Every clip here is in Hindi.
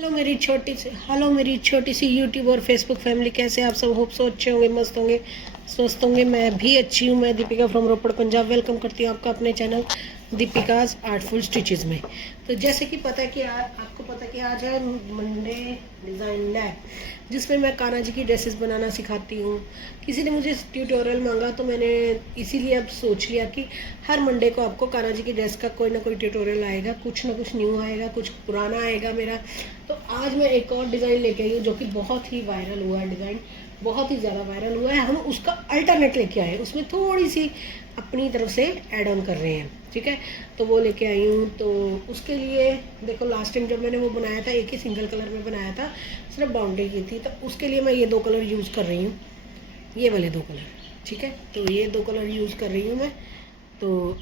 हेलो मेरी छोटी सी यूट्यूब और फेसबुक फैमिली, कैसे आप सब? होप सो अच्छे होंगे, मस्त होंगे, स्वस्थ होंगे। मैं भी अच्छी हूँ। मैं Deepika from Ropar Punjab welcome करती हूँ आपका अपने चैनल दीपिकाज आर्टफुल स्टिचेस में। तो जैसे कि पता है कि आपको पता है कि आज है मंडे डिज़ाइन डे, जिसमें मैं कान्हा जी की ड्रेसेस बनाना सिखाती हूँ। किसी ने मुझे ट्यूटोरियल मांगा तो मैंने इसीलिए अब सोच लिया कि हर मंडे को आपको कान्हा जी की ड्रेस का कोई ना कोई ट्यूटोरियल आएगा, कुछ ना कुछ न्यू आएगा, कुछ पुराना आएगा मेरा। तो आज मैं एक और डिज़ाइन लेके आई हूँ जो कि बहुत ही वायरल हुआ है। डिज़ाइन बहुत ही ज़्यादा वायरल हुआ है। हम उसका अल्टरनेट लेके आए हैं, उसमें थोड़ी सी अपनी तरफ से ऐड ऑन कर रहे हैं, ठीक है। तो वो लेके आई हूँ। तो उसके लिए देखो, लास्ट टाइम जब मैंने वो बनाया था एक ही सिंगल कलर में बनाया था, सिर्फ बाउंड्री की थी। तो उसके लिए मैं ये 2 कलर यूज़ कर रही हूँ, ये वाले 2 कलर, ठीक है। तो ये 2 कलर यूज़ कर रही हूँ मैं। तो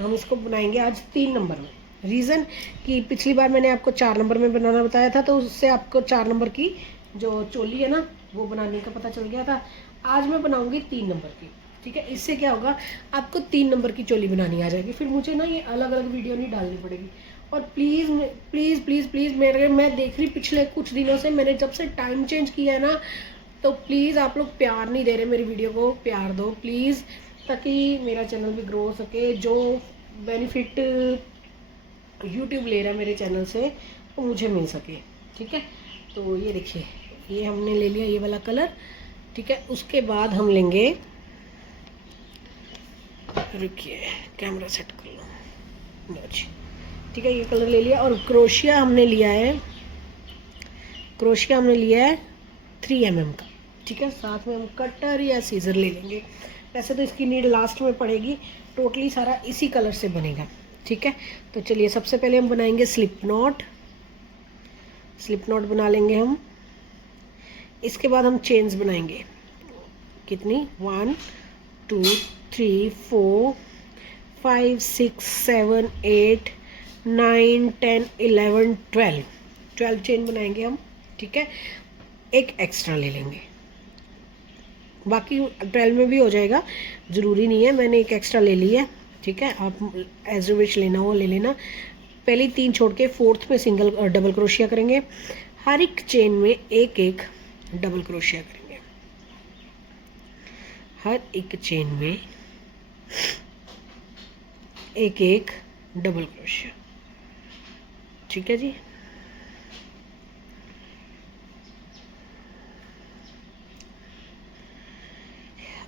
हम इसको बनाएंगे आज 3 नंबर में। रीज़न कि पिछली बार मैंने आपको 4 नंबर में बनाना बताया था, तो उससे आपको 4 नंबर की जो चोली है ना, वो बनाने का पता चल गया था। आज मैं बनाऊंगी 3 नंबर की, ठीक है। इससे क्या होगा, आपको 3 नंबर की चोली बनानी आ जाएगी। फिर मुझे ना ये अलग अलग वीडियो नहीं डालनी पड़ेगी। और प्लीज़ प्लीज़ प्लीज़ प्लीज़, मैं देख रही पिछले कुछ दिनों से, मैंने जब से टाइम चेंज किया है ना, तो प्लीज़ आप लोग प्यार नहीं दे रहे मेरी वीडियो को, प्यार दो प्लीज़, ताकि मेरा चैनल भी ग्रो हो सके। जो बेनिफिट यूट्यूब ले रहा है मेरे चैनल से वो मुझे मिल सके, ठीक है। तो ये देखिए, ये हमने ले लिया ये वाला कलर, ठीक है। उसके बाद हम लेंगे, रुकिए कैमरा सेट कर लो, ठीक है। ये कलर ले लिया और क्रोशिया हमने लिया है, 3 mm का, ठीक है। साथ में हम कटर या सीजर ले लेंगे। वैसे तो इसकी नीड लास्ट में पड़ेगी, टोटली सारा इसी कलर से बनेगा, ठीक है। तो चलिए, सबसे पहले हम बनाएंगे स्लिप नॉट बना लेंगे हम। इसके बाद हम चेन्स बनाएंगे। कितनी? 1 2 3 4 5 6 7 8 9 10 11 12 चेन बनाएंगे हम, ठीक है। एक एक्स्ट्रा ले लेंगे, बाकी 12 में भी हो जाएगा, ज़रूरी नहीं है। मैंने एक एक्स्ट्रा ले ली है, ठीक है। आप एज यू विश लेना हो ले लेना। पहले 3 छोड़ के 4th में डबल क्रोशिया करेंगे। हर एक चेन में एक एक डबल क्रोशिया करेंगे, हर एक चेन में एक एक डबल क्रोशिया, ठीक है जी।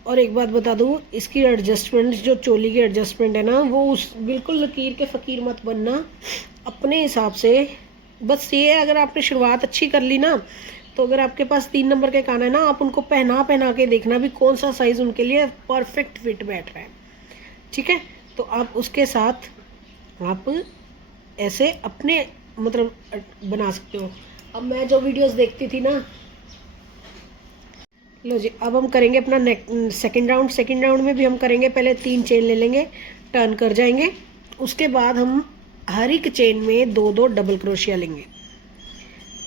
और एक बात बता दूँ, इसकी एडजस्टमेंट, जो चोली की एडजस्टमेंट है ना, वो उस बिल्कुल लकीर के फ़कीर मत बनना, अपने हिसाब से। बस ये है, अगर आपने शुरुआत अच्छी कर ली ना, तो अगर आपके पास 3 नंबर के कान है ना, आप उनको पहना के देखना भी कौन सा साइज़ उनके लिए परफेक्ट फिट बैठ रहा है, ठीक है। तो आप उसके साथ आप ऐसे अपने मतलब बना सकते हो। अब मैं जो वीडियोस देखती थी ना, लो जी, अब हम करेंगे अपना सेकंड राउंड में भी हम करेंगे। पहले 3 चेन ले लेंगे, टर्न कर जाएंगे। उसके बाद हम हर एक चेन में 2 डबल क्रोशिया लेंगे।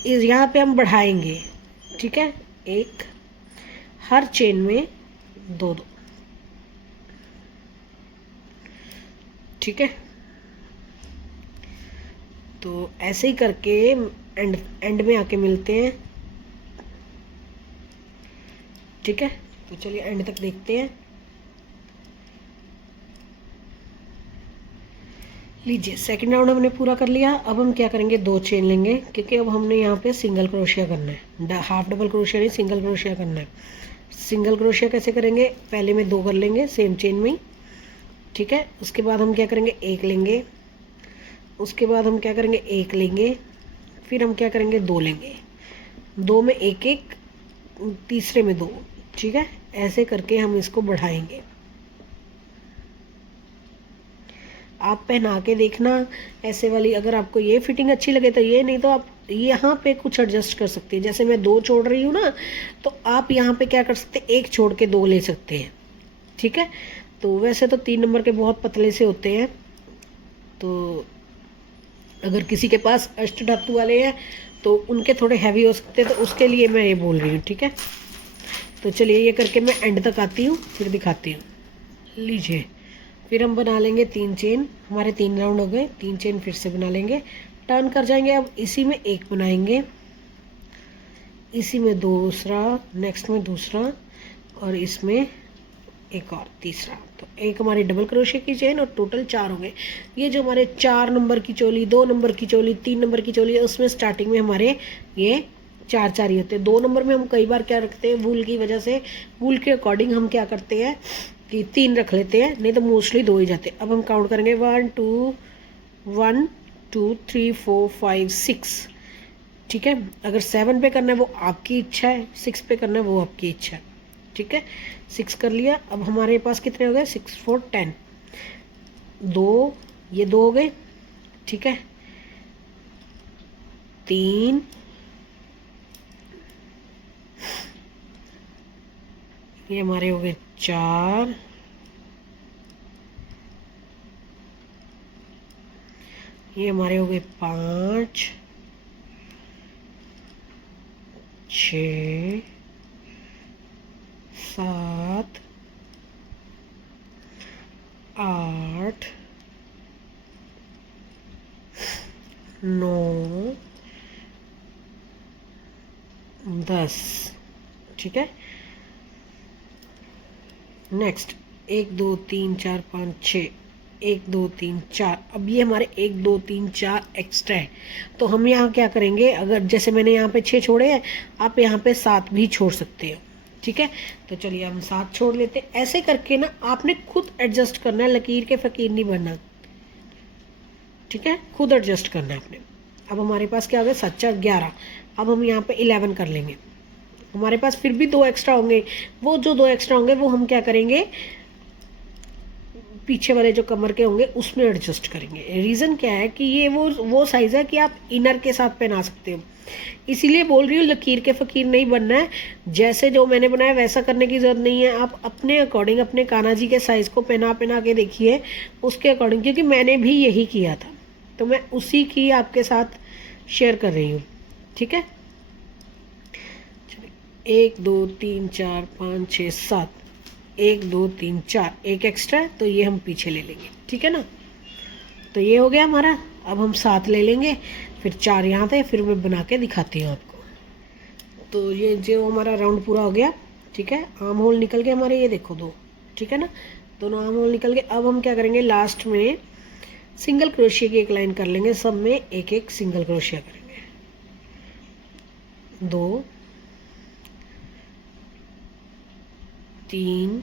इस यहाँ पे हम बढ़ाएंगे, ठीक है। एक, हर चेन में 2, ठीक है। तो ऐसे ही करके एंड में आके मिलते हैं, ठीक है। तो चलिए एंड तक देखते हैं। लीजिए, सेकंड राउंड हमने पूरा कर लिया। अब हम क्या करेंगे, 2 चेन लेंगे, क्योंकि अब हमने यहाँ पे सिंगल क्रोशिया करना है, हाफ डबल क्रोशिया नहीं, सिंगल क्रोशिया करना है। सिंगल क्रोशिया कैसे करेंगे, पहले में 2 कर लेंगे सेम चेन में ही, ठीक है। उसके बाद हम क्या करेंगे, 1 लेंगे। उसके बाद हम क्या करेंगे, 1 लेंगे। फिर हम क्या करेंगे, 2 लेंगे, 2 में एक एक, तीसरे में 2, ठीक है। ऐसे करके हम इसको बढ़ाएंगे। आप पहना के देखना ऐसे वाली, अगर आपको ये फिटिंग अच्छी लगे तो ये, नहीं तो आप यहाँ पे कुछ एडजस्ट कर सकते हैं। जैसे मैं 2 छोड़ रही हूँ ना, तो आप यहाँ पे क्या कर सकते हैं, 1 छोड़ के 2 ले सकते हैं, ठीक है। तो वैसे तो 3 नंबर के बहुत पतले से होते हैं, तो अगर किसी के पास अष्ट धातु वाले हैं तो उनके थोड़े हैवी हो सकते हैं, तो उसके लिए मैं ये बोल रही हूँ, ठीक है। तो चलिए, ये करके मैं एंड तक आती हूँ, फिर दिखाती हूँ। लीजिए, फिर हम बना लेंगे 3 चेन। हमारे 3 राउंड हो गए, 3 चेन फिर से बना लेंगे, टर्न कर जाएंगे। अब इसी में एक बनाएंगे, इसी में दूसरा, नेक्स्ट में दूसरा, और इसमें एक और तीसरा। तो एक हमारी डबल क्रोशे की चेन और टोटल 4 हो गए। ये जो हमारे 4 नंबर की चोली, 2 नंबर की चोली, 3 नंबर की चोली है, उसमें स्टार्टिंग में हमारे ये 4 ही होते हैं। 2 नंबर में हम कई बार क्या रखते हैं, वूल की वजह से, वूल के अकॉर्डिंग हम क्या करते हैं कि 3 रख लेते हैं, नहीं तो मोस्टली 2 ही जाते हैं। अब हम काउंट करेंगे 1 2 3 4 5 6। ठीक है, अगर 7 पे करना है वो आपकी इच्छा है, 6 पे करना है वो आपकी इच्छा है। ठीक है, 6 कर लिया। अब हमारे पास कितने हो गए, 6 4 10, 2, ये 2 हो गए। ठीक है, 3, ये हमारे हो गए 4, ये हमारे हो गए 5 6 7 8 9 10। ठीक है, नेक्स्ट 1 2 3 4 5 6, 1 2 3 4। अब ये हमारे 1 2 3 4 एक्स्ट्रा है, तो हम यहाँ क्या करेंगे, अगर जैसे मैंने यहाँ पे 6 छोड़े हैं, आप यहाँ पे 7 भी छोड़ सकते हो। ठीक है, तो चलिए हम 7 छोड़ लेते हैं। ऐसे करके ना आपने खुद एडजस्ट करना है, लकीर के फकीर नहीं बनना। ठीक है, खुद एडजस्ट करना है आपने। अब हमारे पास क्या हो गया, 7 4 11। अब हम यहाँ पे 11 कर लेंगे। हमारे पास फिर भी 2 एक्स्ट्रा होंगे, वो जो 2 एक्स्ट्रा होंगे वो हम क्या करेंगे, पीछे वाले जो कमर के होंगे उसमें एडजस्ट करेंगे। रीज़न क्या है कि ये वो साइज़ है कि आप इनर के साथ पहना सकते हो, इसीलिए बोल रही हूँ लकीर के फ़कीर नहीं बनना है। जैसे जो मैंने बनाया वैसा करने की ज़रूरत नहीं है, आप अपने अकॉर्डिंग अपने कान्हा जी के साइज़ को पहना के देखिए उसके अकॉर्डिंग, क्योंकि मैंने भी यही किया था, तो मैं उसी की आपके साथ शेयर कर रही हूँ। ठीक है, 1 2 3 4 5 6 7, 1 2 3 4, एक एक्स्ट्रा है तो ये हम पीछे ले लेंगे। ठीक है ना, तो ये हो गया हमारा। अब हम 7 ले लेंगे, फिर 4 यहाँ थे, फिर मैं बना के दिखाती हूँ आपको। तो ये जो हमारा राउंड पूरा हो गया। ठीक है, आर्म होल निकल गए हमारे, ये देखो 2। ठीक है ना, दोनों आर्म होल निकल गए। अब हम क्या करेंगे, लास्ट में सिंगल क्रोशिया की एक लाइन कर लेंगे, सब में एक एक सिंगल क्रोशिया करेंगे। 2 3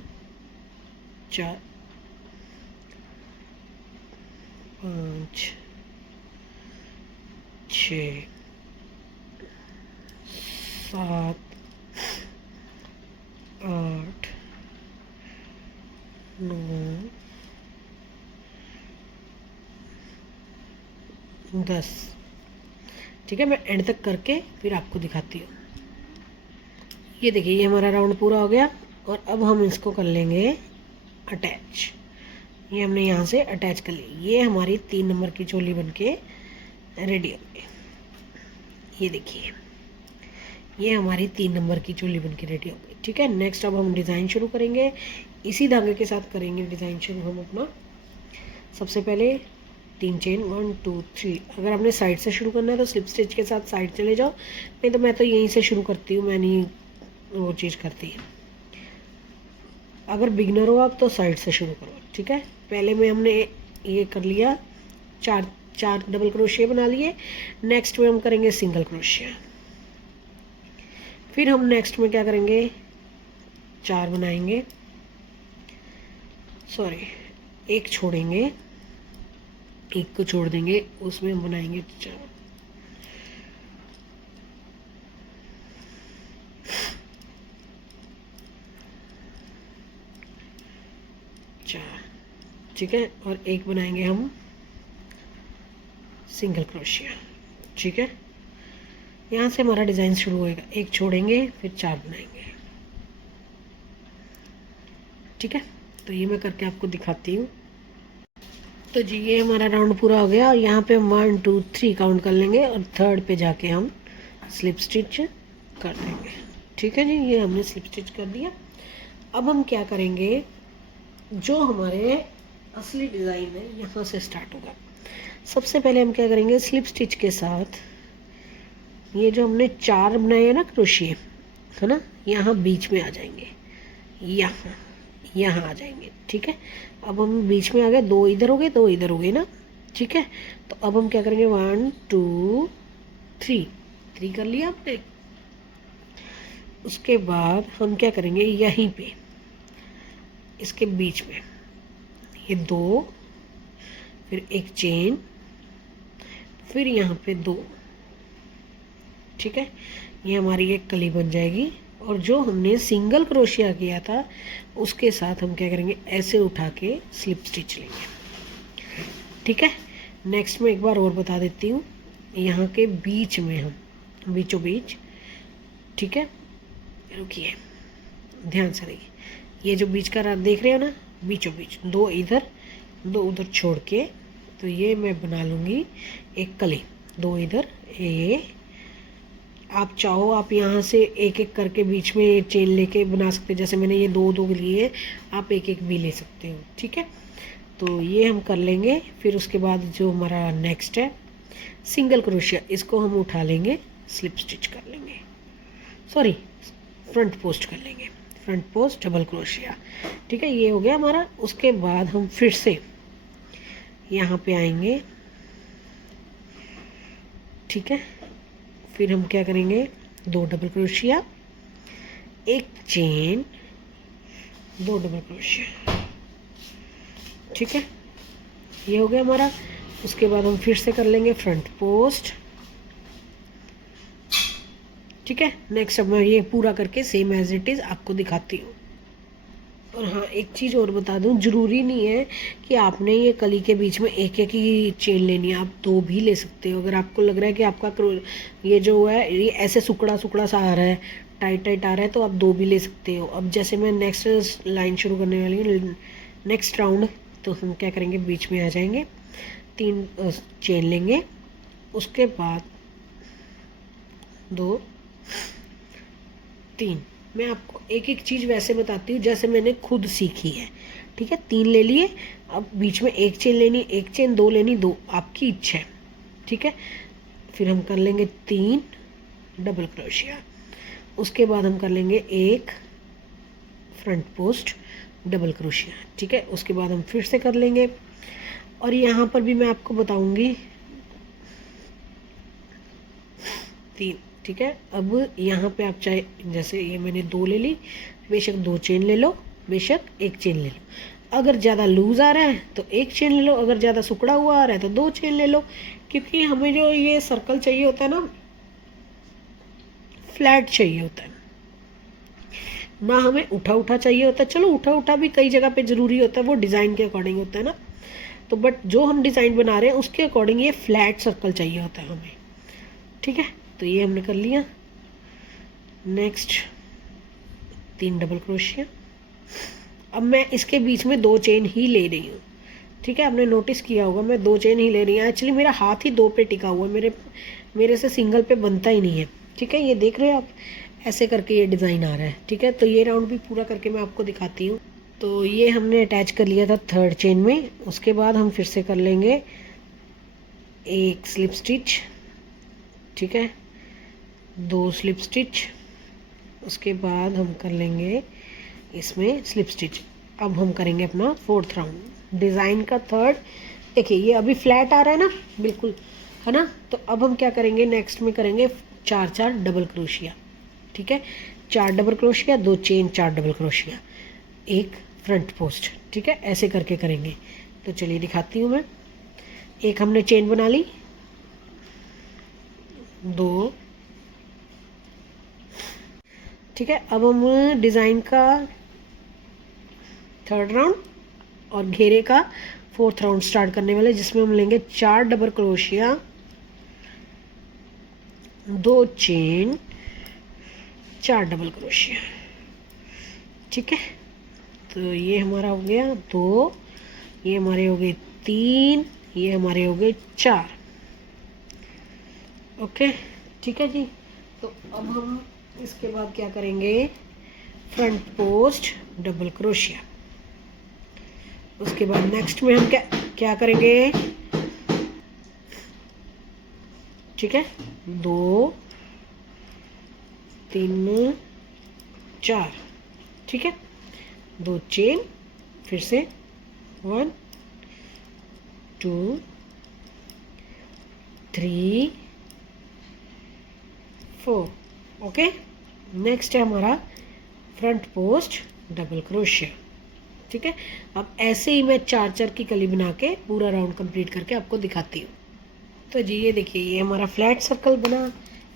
4 5 6 7 8 9 10। ठीक है, मैं एंड तक करके फिर आपको दिखाती हूँ। ये देखिए, ये हमारा राउंड पूरा हो गया, और अब हम इसको कर लेंगे अटैच। ये हमने यहाँ से अटैच कर ली। ये हमारी 3 नंबर की चोली बनके रेडी हो गई। ये देखिए, ये हमारी 3 नंबर की चोली बनके रेडी हो गई। ठीक है, नेक्स्ट अब हम डिज़ाइन शुरू करेंगे, इसी धागे के साथ करेंगे डिज़ाइन शुरू हम अपना। सबसे पहले 3 चेन 1 2 3। अगर आपने साइड से शुरू करना है तो स्लिप स्टिच के साथ साइड चले जाओ, नहीं तो मैं तो यहीं से शुरू करती हूँ, मैं नहीं वो चीज़ करती है। अगर बिगनर हो आप तो साइड से शुरू करो। ठीक है, पहले में हमने ये कर लिया, 4 डबल क्रोशिया बना लिए। नेक्स्ट में हम करेंगे सिंगल क्रोशिया, फिर हम नेक्स्ट में क्या करेंगे, 4 बनाएंगे, सॉरी 1 छोड़ेंगे, 1 को छोड़ देंगे, उसमें हम बनाएंगे 4। ठीक है, और 1 बनाएंगे हम सिंगल क्रोशिया। ठीक है, यहाँ से हमारा डिज़ाइन शुरू होएगा। 1 छोड़ेंगे, फिर 4 बनाएंगे। ठीक है, तो ये मैं करके आपको दिखाती हूँ। तो जी ये हमारा राउंड पूरा हो गया, और यहाँ पे हम 1 2 3 काउंट कर लेंगे, और 3rd पे जाके हम स्लिप स्टिच कर देंगे। ठीक है जी, ये हमने स्लिप स्टिच कर दिया। अब हम क्या करेंगे, जो हमारे असली डिज़ाइन है यहाँ से स्टार्ट होगा। सबसे पहले हम क्या करेंगे, स्लिप स्टिच के साथ ये जो हमने 4 बनाए हैं ना क्रोशिया, है ना, यहाँ बीच में आ जाएंगे, यहाँ यहाँ आ जाएंगे। ठीक है, अब हम बीच में आ गए, 2 इधर हो गए 2 इधर हो गए ना। ठीक है, तो अब हम क्या करेंगे, 1 2 3 कर लिया आपने। उसके बाद हम क्या करेंगे, यहीं पे इसके बीच में ये 2, फिर एक चेन, फिर यहाँ पे 2। ठीक है, ये हमारी एक कली बन जाएगी। और जो हमने सिंगल क्रोशिया किया था उसके साथ हम क्या करेंगे, ऐसे उठा के स्लिप स्टिच लेंगे। ठीक है, नेक्स्ट में एक बार और बता देती हूँ, यहाँ के बीच में हम बीचों बीच, ठीक है, रुकिए ध्यान से देखिए, ये जो बीच का रात देख रहे हो ना, बीचों बीच 2 इधर 2 उधर छोड़ के, तो ये मैं बना लूँगी एक कली, 2 इधर। ये आप चाहो आप यहाँ से एक एक करके बीच में चेन लेके बना सकते हैं, जैसे मैंने ये 2 लिए, आप एक एक भी ले सकते हो। ठीक है, तो ये हम कर लेंगे। फिर उसके बाद जो हमारा नेक्स्ट है सिंगल क्रोशिया, इसको हम उठा लेंगे, स्लिप स्टिच कर लेंगे, सॉरी फ्रंट पोस्ट कर लेंगे, फ्रंट पोस्ट डबल क्रोशिया। ठीक है, ये हो गया हमारा। उसके बाद हम फिर से यहाँ पे आएंगे। ठीक है, फिर हम क्या करेंगे, 2 डबल क्रोशिया, एक चेन, 2 डबल क्रोशिया। ठीक है, ये हो गया हमारा। उसके बाद हम फिर से कर लेंगे फ्रंट पोस्ट। ठीक है, नेक्स्ट अब मैं ये पूरा करके सेम एज इट इज़ आपको दिखाती हूँ। और हाँ, एक चीज़ और बता दूँ, ज़रूरी नहीं है कि आपने ये कली के बीच में एक एक ही चेन लेनी है, आप 2 भी ले सकते हो। अगर आपको लग रहा है कि आपका ये जो है ये ऐसे सुकड़ा सुकड़ा सा आ रहा है, टाइट टाइट आ रहा है, तो आप 2 भी ले सकते हो। अब जैसे मैं नेक्स्ट लाइन शुरू करने वाली हूँ, नेक्स्ट राउंड, तो हम क्या करेंगे, बीच में आ जाएंगे, 3 चेन लेंगे, उसके बाद 2 3। मैं आपको एक एक चीज़ वैसे बताती हूँ जैसे मैंने खुद सीखी है। ठीक है, 3 ले लिए, अब बीच में एक चेन लेनी, एक चेन, 2 लेनी, 2 आपकी इच्छा है। ठीक है, फिर हम कर लेंगे 3 डबल क्रोशिया। उसके बाद हम कर लेंगे 1 फ्रंट पोस्ट डबल क्रोशिया। ठीक है, उसके बाद हम फिर से कर लेंगे। और यहाँ पर भी मैं आपको बताऊंगी 3। ठीक है, अब यहाँ पे आप चाहे, जैसे ये मैंने 2 ले ली, बेशक 2 चेन ले लो, बेशक 1 चेन ले लो। अगर ज़्यादा लूज़ आ रहा है तो 1 चेन ले लो, अगर ज़्यादा सुकड़ा हुआ आ रहा है तो 2 चेन ले लो। क्योंकि हमें जो ये सर्कल चाहिए होता है ना, फ्लैट चाहिए होता है ना, हमें उठा उठा चाहिए होता है। चलो उठा उठा भी कई जगह पे ज़रूरी होता है, वो डिज़ाइन के अकॉर्डिंग होता है ना, तो बट जो हम डिज़ाइन बना रहे हैं उसके अकॉर्डिंग ये फ्लैट सर्कल चाहिए होता है हमें। ठीक है, तो ये हमने कर लिया। Next 3 double crochet. अब मैं इसके बीच में 2 चेन ही ले रही हूँ। ठीक है, आपने नोटिस किया होगा मैं 2 चेन ही ले रही हूँ। एक्चुअली मेरा हाथ ही 2 पे टिका हुआ है, मेरे से सिंगल पे बनता ही नहीं है। ठीक है, ये देख रहे हो आप, ऐसे करके ये डिज़ाइन आ रहा है। ठीक है, तो ये राउंड भी पूरा करके मैं आपको दिखाती हूँ। तो ये हमने अटैच कर लिया था 3rd चेन में। उसके बाद हम फिर से कर लेंगे एक स्लिप स्टिच। ठीक है, 2 स्लिप स्टिच। उसके बाद हम कर लेंगे इसमें स्लिप स्टिच। अब हम करेंगे अपना 4th राउंड, डिज़ाइन का 3rd। देखिए ये अभी फ्लैट आ रहा है ना, बिल्कुल, है ना। तो अब हम क्या करेंगे, नेक्स्ट में करेंगे 4 डबल क्रोशिया। ठीक है, 4 double crochet, 2 chain, 4 double crochet, 1 front post. ठीक है, ऐसे करके करेंगे। तो चलिए दिखाती हूँ मैं। एक हमने चेन बना ली, 2। ठीक है, अब हम डिज़ाइन का 3rd राउंड और घेरे का 4th राउंड स्टार्ट करने वाले, जिसमें हम लेंगे 4 double crochet, 2 chain, 4 double crochet. ठीक है, तो ये हमारा हो गया 2, ये हमारे हो गए 3, ये हमारे हो गए 4। ओके, ठीक है जी। तो अब हम इसके बाद क्या करेंगे, फ्रंट पोस्ट डबल क्रोशिया। उसके बाद नेक्स्ट में हम क्या करेंगे, ठीक है, 2 3 4, ठीक है, 2 चेन, फिर से 1 2 3 4। ओके, नेक्स्ट है हमारा फ्रंट पोस्ट डबल क्रोशिया। ठीक है, अब ऐसे ही मैं 4 की कली बना के पूरा राउंड कंप्लीट करके आपको दिखाती हूँ। तो जी ये देखिए, ये हमारा फ्लैट सर्कल बना,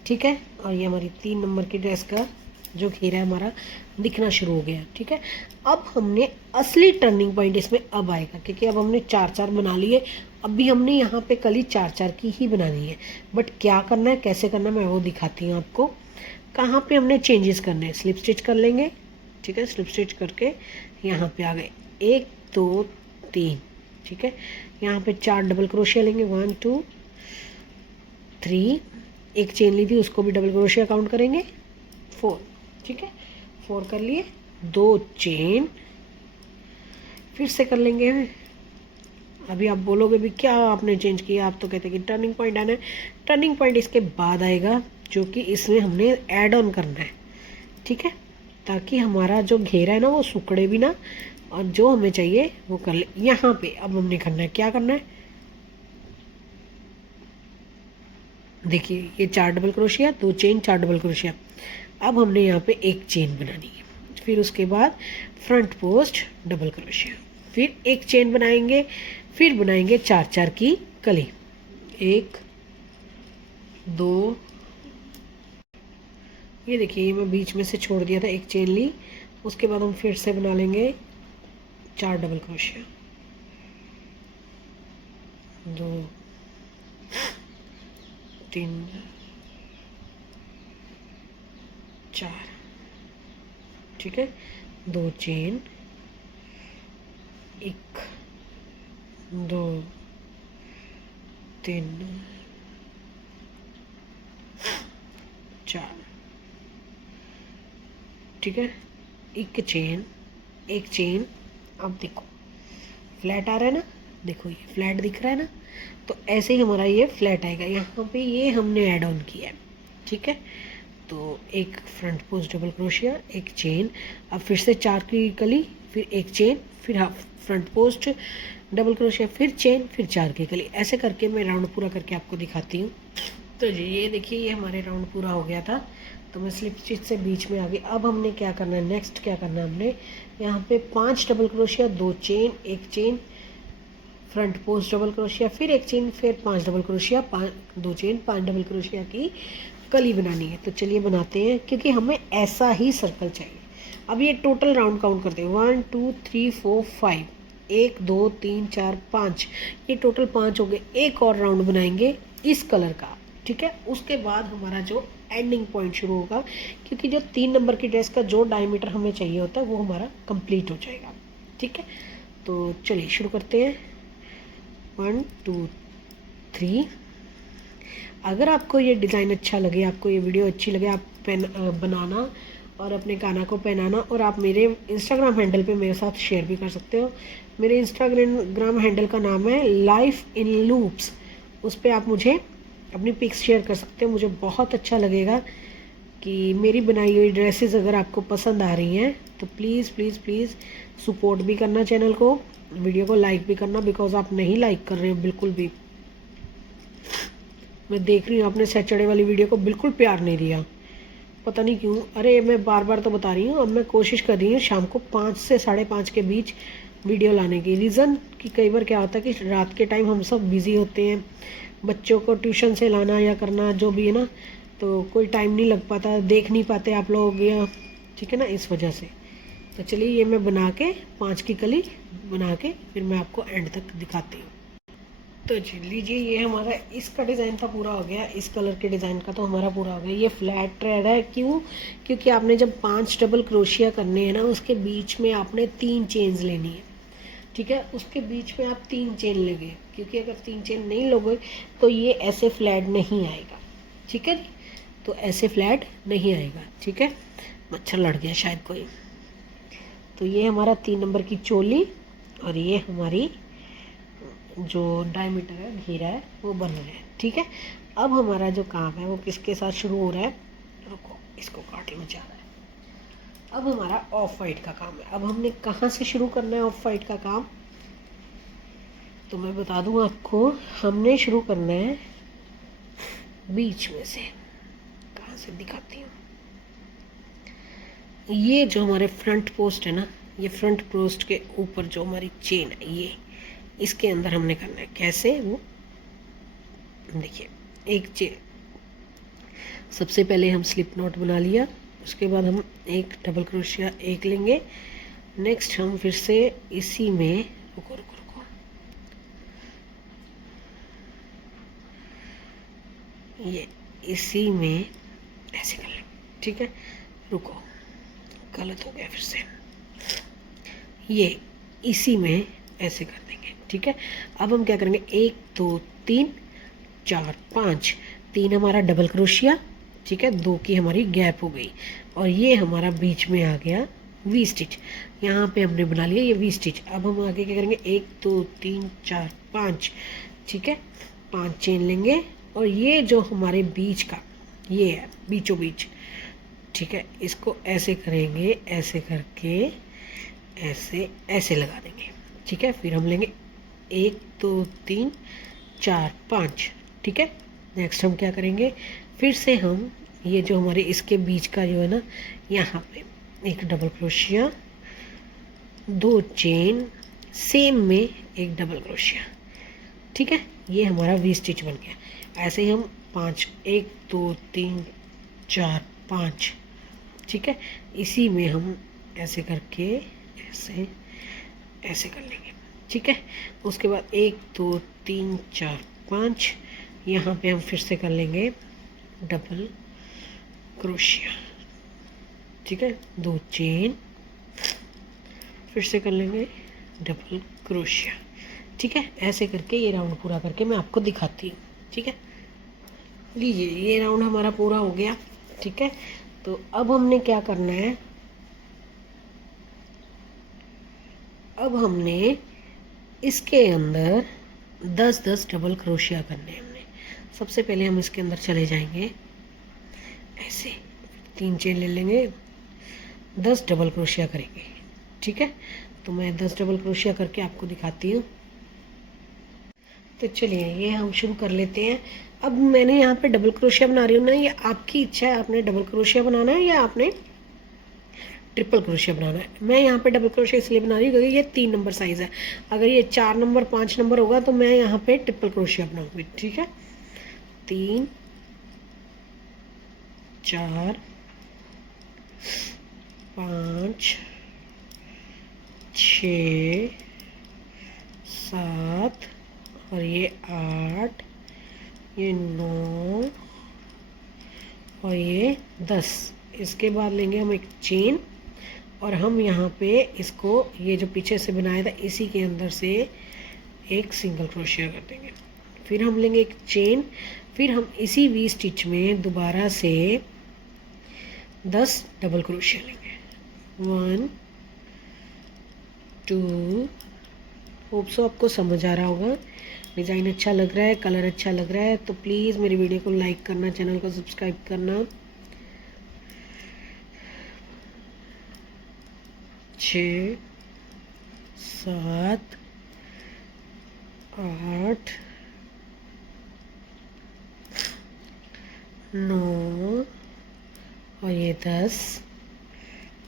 ठीक है, और ये हमारी 3 नंबर की ड्रेस का जो घेरा है हमारा दिखना शुरू हो गया। ठीक है, अब हमने असली टर्निंग पॉइंट इसमें अब आएगा, क्योंकि अब हमने 4 बना लिए। अब भी हमने यहाँ पे कली 4 की ही बनानी है, बट क्या करना है, कैसे करना है, मैं वो दिखाती हूँ आपको। कहाँ पे हमने चेंजेस करने हैं, स्लिप स्टिच कर लेंगे। ठीक है, स्लिप स्टिच करके यहाँ पे आ गए 1 2 3। ठीक है, यहाँ पे 4 डबल क्रोशिया लेंगे, 1 2 3। एक चेन ली थी उसको भी डबल क्रोशिया काउंट करेंगे, 4। ठीक है, 4 कर लिए, 2 चेन, फिर से कर लेंगे। अभी आप बोलोगे भी क्या आपने चेंज किया, आप तो कहते कि टर्निंग पॉइंट आना है। टर्निंग पॉइंट इसके बाद आएगा, जो कि इसमें हमने ऐड ऑन करना है। ठीक है, ताकि हमारा जो घेरा है ना वो सुकड़े भी ना, और जो हमें चाहिए वो कर ले। यहाँ पे अब हमने करना है, क्या करना है, देखिए ये 4 double crochet, 2 chain, 4 double crochet. अब हमने यहाँ पे एक चेन बनानी है, फिर उसके बाद फ्रंट पोस्ट डबल क्रोशिया, फिर एक चेन बनाएंगे, फिर बनाएंगे 4 की कली, 1 2। ये देखिए, ये मैं बीच में से छोड़ दिया था, एक चेन ली, उसके बाद हम फिर से बना लेंगे 4 डबल क्रोशिया, 2 3 4। ठीक है, 2 चेन, 1 2 3 4। ठीक है, एक चेन। अब देखो फ्लैट आ रहा है ना, देखो ये फ्लैट दिख रहा है ना, तो ऐसे ही हमारा ये फ्लैट आएगा। यहाँ पे ये हमने ऐड ऑन किया है। ठीक है, तो एक फ्रंट पोस्ट डबल क्रोशिया, एक चेन, अब फिर से 4 की कली, फिर एक चेन, फिर half front post double crochet, फिर चेन, फिर 4 की कली। ऐसे करके मैं राउंड पूरा करके आपको दिखाती हूँ। तो जी ये देखिए, ये हमारे राउंड पूरा हो गया था, तो मैं स्लिप स्टिच से बीच में आ गई। अब हमने क्या करना है, नेक्स्ट क्या करना है, हमने यहाँ पे 5 डबल क्रोशिया, 2 चेन, एक chain, front post double crochet, फिर एक चेन, फिर 5 double crochet, 2 chain, 5 double crochet की कली बनानी है। तो चलिए बनाते हैं, क्योंकि हमें ऐसा ही सर्कल चाहिए। अब ये टोटल राउंड काउंट करते हैं, 1 2 3 4 5, 1 2 3 4 5, ये टोटल 5 हो गए। एक और राउंड बनाएंगे इस कलर का। ठीक है, उसके बाद हमारा जो एंडिंग पॉइंट शुरू होगा, क्योंकि जो 3 नंबर की ड्रेस का जो डायमीटर हमें चाहिए होता है वो हमारा कंप्लीट हो जाएगा। ठीक है, तो चलिए शुरू करते हैं, 1 2 3। अगर आपको ये डिज़ाइन अच्छा लगे, आपको ये वीडियो अच्छी लगे, आप बनाना और अपने काना को पहनाना, और आप मेरे इंस्टाग्राम हैंडल पे मेरे साथ शेयर भी कर सकते हो। मेरे इंस्टाग्राम हैंडल का नाम है लाइफ इन लूप्स। उस पर आप मुझे अपनी पिक्स शेयर कर सकते हो। मुझे बहुत अच्छा लगेगा कि मेरी बनाई हुई ड्रेसेस अगर आपको पसंद आ रही हैं, तो प्लीज़ प्लीज़ प्लीज़ सपोर्ट भी करना चैनल को, वीडियो को लाइक भी करना, बिकॉज आप नहीं लाइक कर रहे हो बिल्कुल भी। मैं देख रही हूँ आपने सैटरडे वाली वीडियो को बिल्कुल प्यार नहीं दिया, पता नहीं क्यों। अरे मैं बार बार तो बता रही हूँ, अब मैं कोशिश कर रही हूँ शाम को 5 से 5:30 के बीच वीडियो लाने की। रीज़न कि कई बार क्या होता है कि रात के टाइम हम सब बिज़ी होते हैं, बच्चों को ट्यूशन से लाना या करना जो भी है ना, तो कोई टाइम नहीं लग पाता, देख नहीं पाते आप लोग, या ठीक है ना, इस वजह से। तो चलिए ये मैं बना के 5 की कली बना के फिर मैं आपको एंड तक दिखाती हूँ। तो जी लीजिए, ये हमारा इसका डिज़ाइन था पूरा हो गया, इस कलर के डिज़ाइन का तो हमारा पूरा हो गया। ये फ्लैट थ्रेड है, क्यों, क्योंकि आपने जब 5 डबल क्रोशिया करने हैं ना, उसके बीच में आपने 3 चेन्स लेनी है। ठीक है, उसके बीच में आप 3 चेन लेंगे, क्योंकि अगर 3 चेन नहीं लोगे तो ये ऐसे फ्लैट नहीं आएगा। ठीक है, तो ऐसे फ्लैट नहीं आएगा। ठीक है, मच्छर लड़ गया शायद कोई। तो ये हमारा 3 नंबर की चोली, और ये हमारी जो डायमीटर है घेरा है वो बन रहा है। ठीक है, अब हमारा जो काम है वो किसके साथ शुरू हो रहा है, रुको इसको काट लो जा रहा है। अब हमारा ऑफ वाइट का काम है। अब हमने कहाँ से शुरू करना है ऑफ वाइट का काम, तो मैं बता दूं आपको, हमने शुरू करना है बीच में से। कहाँ से दिखाती हूँ, ये जो हमारे फ्रंट पोस्ट है ना, ये फ्रंट पोस्ट के ऊपर जो हमारी चेन है, ये इसके अंदर हमने करना है। कैसे, वो देखिए, एक चेन, सबसे पहले हम स्लिप नॉट बना लिया, उसके बाद हम एक डबल क्रोशिया एक लेंगे। नेक्स्ट हम फिर से इसी में, रुको रुको रुको, ये इसी में ऐसे कर लेंगे, ठीक है। रुको, गलत हो गया फिर से, ये इसी में ऐसे कर देंगे, ठीक है। अब हम क्या करेंगे, 1 2 3 4 5, 3 हमारा डबल क्रोशिया, ठीक है, 2 की हमारी गैप हो गई, और ये हमारा बीच में आ गया वी स्टिच। यहाँ पे हमने बना लिया ये वी स्टिच। अब हम आगे क्या करेंगे, 1 2 3 4 5, ठीक है, 5 चेन लेंगे, और ये जो हमारे बीच का ये है बीचों बीच, ठीक है, इसको ऐसे करेंगे, ऐसे करके ऐसे ऐसे लगा देंगे, ठीक है। फिर हम लेंगे 1 2 3 4 5, ठीक है। नेक्स्ट हम क्या करेंगे, फिर से हम ये जो हमारे इसके बीच का जो है ना, यहाँ पे एक डबल क्रोशिया, 2 चेन, सेम में एक डबल क्रोशिया, ठीक है। ये हमारा वी स्टिच बन गया। ऐसे ही हम 5, 1 2 3 4 5, ठीक है, इसी में हम ऐसे करके ऐसे ऐसे कर लेंगे, ठीक है। उसके बाद 1 2 3 4 5, यहाँ पे हम फिर से कर लेंगे डबल क्रोशिया, ठीक है, 2 चेन, फिर से कर लेंगे डबल क्रोशिया, ठीक है। ऐसे करके ये राउंड पूरा करके मैं आपको दिखाती हूँ, ठीक है। लीजिए, ये राउंड हमारा पूरा हो गया, ठीक है। तो अब हमने क्या करना है, अब हमने इसके अंदर 10-10 डबल क्रोशिया करने हैं हमने। सबसे पहले हम इसके अंदर चले जाएंगे ऐसे, 3 चेन ले लेंगे, 10 डबल क्रोशिया करेंगे, ठीक है। तो मैं 10 डबल क्रोशिया करके आपको दिखाती हूँ। तो चलिए ये हम शुरू कर लेते हैं। अब मैंने यहाँ पे डबल क्रोशिया बना रही हूँ ना, ये आपकी इच्छा है, आपने डबल क्रोशिया बनाना है या आपने ट्रिपल क्रोशिया बनाना है। मैं यहाँ पे डबल क्रोशिया इसलिए बना रही हूँ क्योंकि ये 3 नंबर साइज़ है। अगर ये 4 नंबर 5 नंबर होगा तो मैं यहाँ पे ट्रिपल क्रोशिया बनाऊँगी, ठीक है। 3 4 5 6 7 और ये 8, ये 9 और ये 10। इसके बाद लेंगे हम एक चेन, और हम यहाँ पे इसको, ये जो पीछे से बनाया था इसी के अंदर से एक सिंगल क्रोशिया कर देंगे। फिर हम लेंगे एक चेन, फिर हम इसी वी स्टिच में दोबारा से 10 डबल क्रोशिया लेंगे। 1 2, होप सो आपको समझ आ रहा होगा। डिज़ाइन अच्छा लग रहा है, कलर अच्छा लग रहा है, तो प्लीज़ मेरी वीडियो को लाइक करना, चैनल को सब्सक्राइब करना। 6 7 8 9 और ये 10,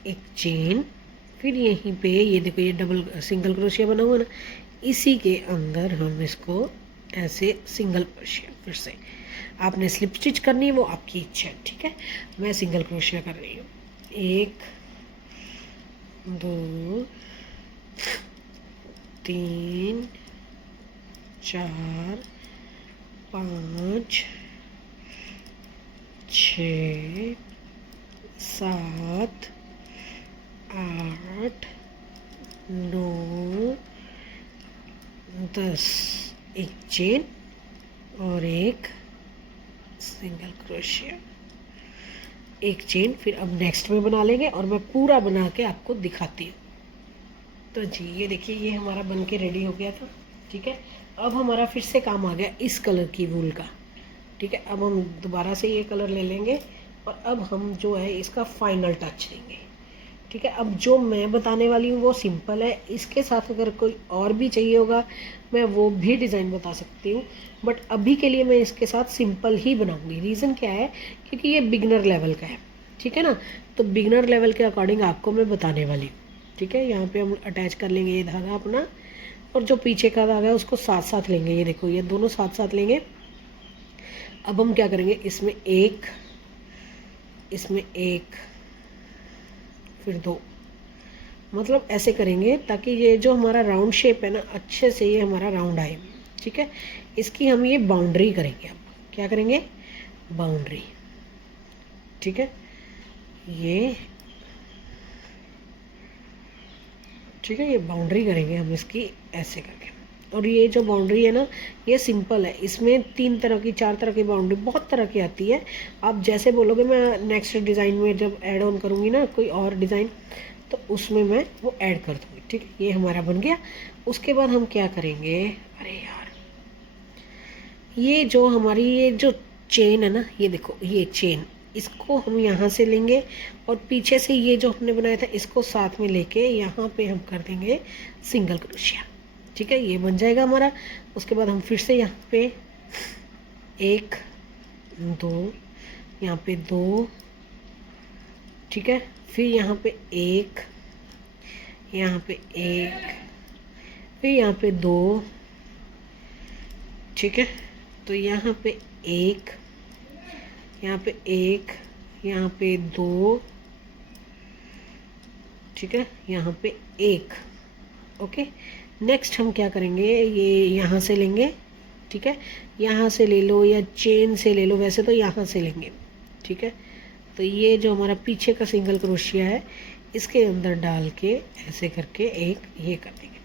एक चेन, फिर यहीं पे ये देखो ये डबल सिंगल क्रोशिया बना हुआ ना, इसी के अंदर हम इसको ऐसे सिंगल क्रोशिया, फिर से आपने स्लिप स्टिच करनी है वो आपकी इच्छा है, ठीक है। मैं सिंगल क्रोशिया कर रही हूँ। 1 2 3 4 5 6 7 8 9 10, एक चेन और एक सिंगल क्रोशिया, एक चेन। फिर अब नेक्स्ट में बना लेंगे और मैं पूरा बना के आपको दिखाती हूँ। तो जी ये देखिए, ये हमारा बन के रेडी हो गया था, ठीक है। अब हमारा फिर से काम आ गया इस कलर की वूल का, ठीक है, अब हम दोबारा से ये कलर ले लेंगे और अब हम जो है इसका फाइनल टच देंगे। ठीक है, अब जो मैं बताने वाली हूँ वो सिंपल है, इसके साथ अगर कोई और भी चाहिए होगा मैं वो भी डिज़ाइन बता सकती हूँ, बट अभी के लिए मैं इसके साथ सिंपल ही बनाऊँगी। रीज़न क्या है, क्योंकि ये बिगनर लेवल का है। ठीक है ना, तो बिगनर लेवल के अकॉर्डिंग आपको मैं बताने वाली हूँ। ठीक है, यहाँ पे हम अटैच कर लेंगे ये धागा अपना, और जो पीछे का धागा है उसको साथ साथ लेंगे। ये देखो, ये दोनों साथ साथ लेंगे। अब हम क्या करेंगे, इसमें एक, इसमें एक, फिर दो, मतलब ऐसे करेंगे ताकि ये जो हमारा राउंड शेप है ना, अच्छे से ये हमारा राउंड आए। ठीक है, इसकी हम ये बाउंड्री करेंगे। अब क्या करेंगे, बाउंड्री। ठीक है, ये, ठीक है, ये बाउंड्री करेंगे हम इसकी ऐसे करके। और ये जो बाउंड्री है ना, ये सिंपल है, इसमें 3 तरह की 4 तरह की बाउंड्री बहुत तरह की आती है। आप जैसे बोलोगे, मैं नेक्स्ट डिज़ाइन में जब ऐड ऑन करूँगी ना कोई और डिज़ाइन, तो उसमें मैं वो ऐड कर दूँगी। ठीक है, ये हमारा बन गया। उसके बाद हम क्या करेंगे, अरे यार, ये जो हमारी ये जो चेन है ना, ये देखो ये चेन, इसको हम यहाँ से लेंगे और पीछे से ये जो हमने बनाया था इसको साथ में लेके यहाँ पे हम कर देंगे सिंगल क्रोशिया। ठीक है, ये बन जाएगा हमारा। उसके बाद हम फिर से यहाँ पे 1 2, यहाँ पे 2, ठीक है, फिर यहाँ पे 1, यहाँ पे 1, फिर यहाँ पे 2, ठीक है, तो यहाँ पे 1, यहाँ पे 1, यहाँ पे 2, ठीक है, यहाँ पे 1। ओके, नेक्स्ट हम क्या करेंगे, ये यहाँ से लेंगे। ठीक है, यहाँ से ले लो या चेन से ले लो, वैसे तो यहाँ से लेंगे। ठीक है, तो ये जो हमारा पीछे का सिंगल क्रोशिया है इसके अंदर डाल के ऐसे करके एक ये कर देंगे।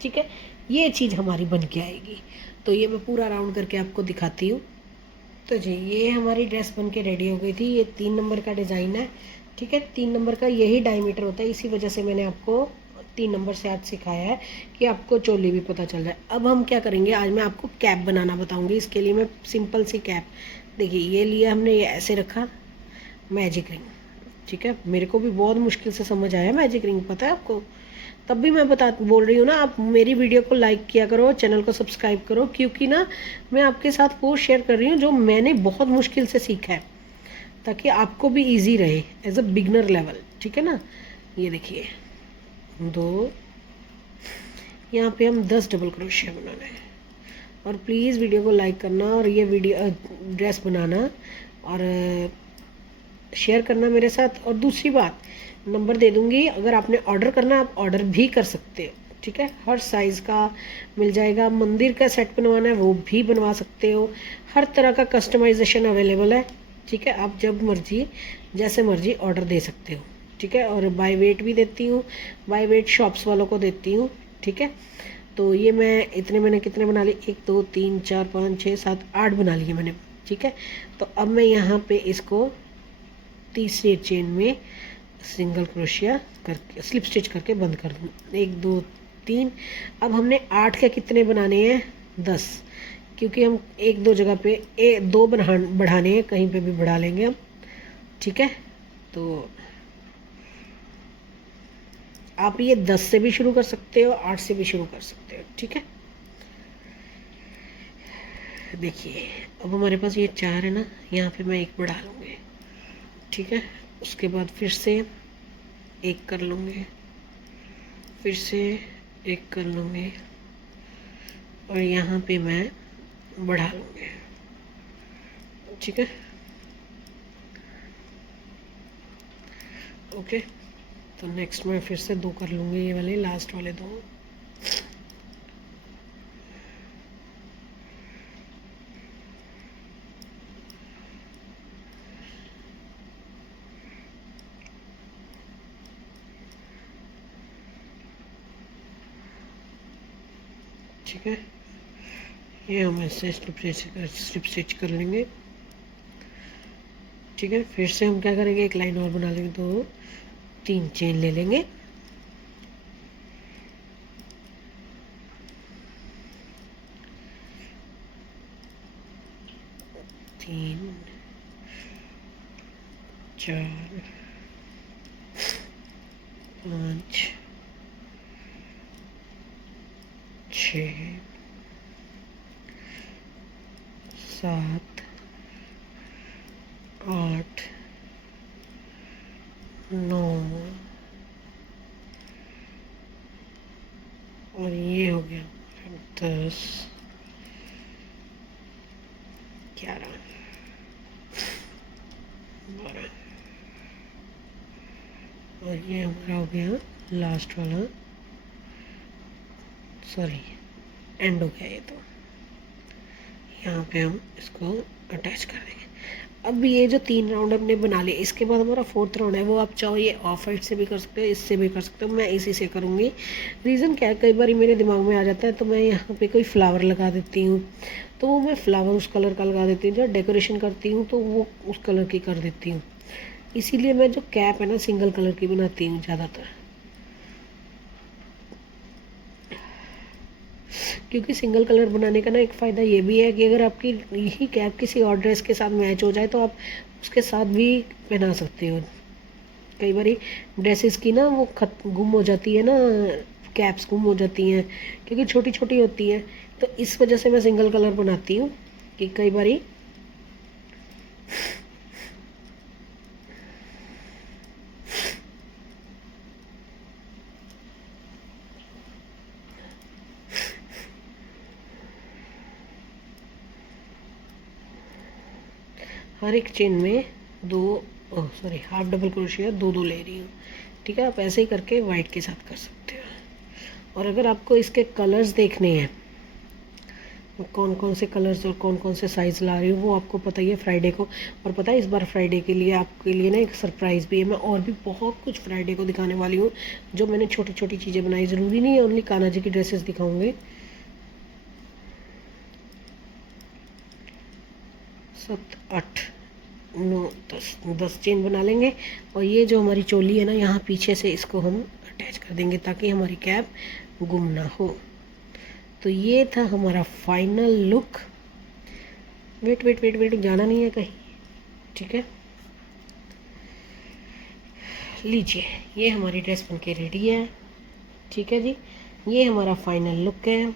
ठीक है, ये चीज़ हमारी बन के आएगी। तो ये मैं पूरा राउंड करके आपको दिखाती हूँ। तो जी, ये हमारी ड्रेस बन के रेडी हो गई थी। ये 3 नंबर का डिज़ाइन है। ठीक है, 3 नंबर का यही डायमीटर होता है, इसी वजह से मैंने आपको 3 नंबर से आज सिखाया है कि आपको चोली भी पता चल जाए। अब हम क्या करेंगे, आज मैं आपको कैप बनाना बताऊंगी। इसके लिए मैं सिंपल सी कैप, देखिए ये लिया हमने, ये ऐसे रखा, मैजिक रिंग। ठीक है, मेरे को भी बहुत मुश्किल से समझ आया मैजिक रिंग, पता है आपको, तब भी मैं बोल रही हूँ ना, आप मेरी वीडियो को लाइक किया करो, चैनल को सब्सक्राइब करो, क्योंकि ना मैं आपके साथ वो शेयर कर रही हूँ जो मैंने बहुत मुश्किल से सीखा है, ताकि आपको भी इजी रहे एज अ बिगनर लेवल। ठीक है ना, ये देखिए 2, यहाँ पे हम 10 डबल क्रोशिया बनाना है। और प्लीज़ वीडियो को लाइक करना और ये वीडियो ड्रेस बनाना और शेयर करना मेरे साथ। और दूसरी बात, नंबर दे दूँगी, अगर आपने ऑर्डर करना आप ऑर्डर भी कर सकते हो। ठीक है, हर साइज़ का मिल जाएगा। मंदिर का सेट बनवाना है वो भी बनवा सकते हो, हर तरह का कस्टमाइजेशन अवेलेबल है। ठीक है, आप जब मर्जी जैसे मर्जी ऑर्डर दे सकते हो। ठीक है, और बाय वेट भी देती हूँ, बाय वेट शॉप्स वालों को देती हूँ। ठीक है, तो ये मैं इतने, मैंने कितने बना लिए, 1 2 3 4 5 6 7 8 बना लिए मैंने। ठीक है, तो अब मैं यहाँ पे इसको तीसरी चेन में सिंगल क्रोशिया करके स्लिप स्टिच करके बंद कर दूँ। 1 2 3, अब हमने 8 के कितने बनाने हैं, 10, क्योंकि हम 1 2 जगह पे 2 बढ़ाने हैं, कहीं पे भी बढ़ा लेंगे हम। ठीक है, तो आप ये 10 से भी शुरू कर सकते हो, 8 से भी शुरू कर सकते हो। ठीक है, देखिए अब हमारे पास ये 4 है ना, यहाँ पे मैं 1 बढ़ा लूँगी। ठीक है, उसके बाद फिर से 1 कर लूँगी, फिर से 1 कर लूँगी और यहाँ पे मैं बढ़ा लूँगी। ठीक है, ओके, तो नेक्स्ट मैं फिर से 2 कर लूँगी, ये वाले लास्ट वाले 2। ठीक है, ये हम ऐसे स्लिप स्टिच कर लेंगे। ठीक है, फिर से हम क्या करेंगे, एक लाइन और बना लेंगे, तो 3 चेन ले लेंगे। 4 5 6 7 8 9 और ये हो गया 10 11 12 और ये हमारा हो गया लास्ट वाला, सॉरी एंड हो गया ये। तो यहाँ पे हम इसको अटैच कर देंगे। अब ये जो 3 राउंड हमने बना लिए, इसके बाद हमारा 4th राउंड है, वो आप चाहो ये ऑफ वाइट से भी कर सकते हो, इससे भी कर सकते हो। मैं इसी से करूँगी। रीज़न क्या है, कई बार मेरे दिमाग में आ जाता है तो मैं यहाँ पे कोई फ्लावर लगा देती हूँ, तो वो मैं फ्लावर उस कलर का लगा देती हूँ। जब डेकोरेशन करती हूँ तो वो उस कलर की कर देती हूँ। इसीलिए मैं जो कैप है ना सिंगल कलर की बनाती हूँ ज़्यादातर, क्योंकि सिंगल कलर बनाने का ना एक फ़ायदा ये भी है कि अगर आपकी यही कैप किसी और ड्रेस के साथ मैच हो जाए तो आप उसके साथ भी पहना सकते हो। कई बार ड्रेसेस की ना वो गुम हो जाती है ना, कैप्स गुम हो जाती हैं क्योंकि छोटी छोटी होती है। तो इस वजह से मैं सिंगल कलर बनाती हूँ कि कई बार हर एक चेन में हाफ डबल क्रोशिया 2 ले रही हूँ। ठीक है, आप ऐसे ही करके वाइट के साथ कर सकते हो। और अगर आपको इसके कलर्स देखने हैं, कौन कौन से कलर्स और कौन कौन से साइज़ ला रही हूँ वो आपको पता ही है फ्राइडे को। और पता है इस बार फ्राइडे के लिए आपके लिए ना एक सरप्राइज़ भी है। मैं और भी बहुत कुछ फ्राइडे को दिखाने वाली हूँ जो मैंने छोटी छोटी चीज़ें बनाई। ज़रूरी नहीं है ओनली कान्हा जी की ड्रेसेस दिखाऊंगी। 7 8 9 10 चेन बना लेंगे। और ये जो हमारी चोली है ना, यहाँ पीछे से इसको हम अटैच कर देंगे ताकि हमारी कैप गुम ना हो। तो ये था हमारा final look. Wait wait wait wait, जाना नहीं है कहीं। ठीक है, लीजिए ये हमारी ड्रेस बनके रेडी है। ठीक है जी, ये हमारा फाइनल लुक है।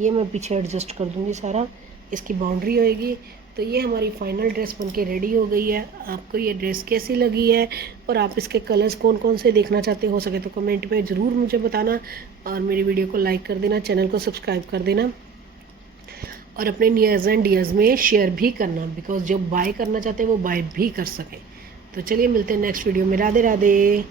ये मैं पीछे एडजस्ट कर दूंगी सारा, इसकी बाउंड्री होएगी। तो ये हमारी फाइनल ड्रेस बनके रेडी हो गई है। आपको ये ड्रेस कैसी लगी है और आप इसके कलर्स कौन कौन से देखना चाहते हो सके तो कमेंट में ज़रूर मुझे बताना। और मेरी वीडियो को लाइक कर देना, चैनल को सब्सक्राइब कर देना और अपने नियर्स एंड डियर्स में शेयर भी करना, बिकॉज जो बाय करना चाहते हैं वो बाय भी कर सकें। तो चलिए मिलते हैं नेक्स्ट वीडियो में। राधे राधे।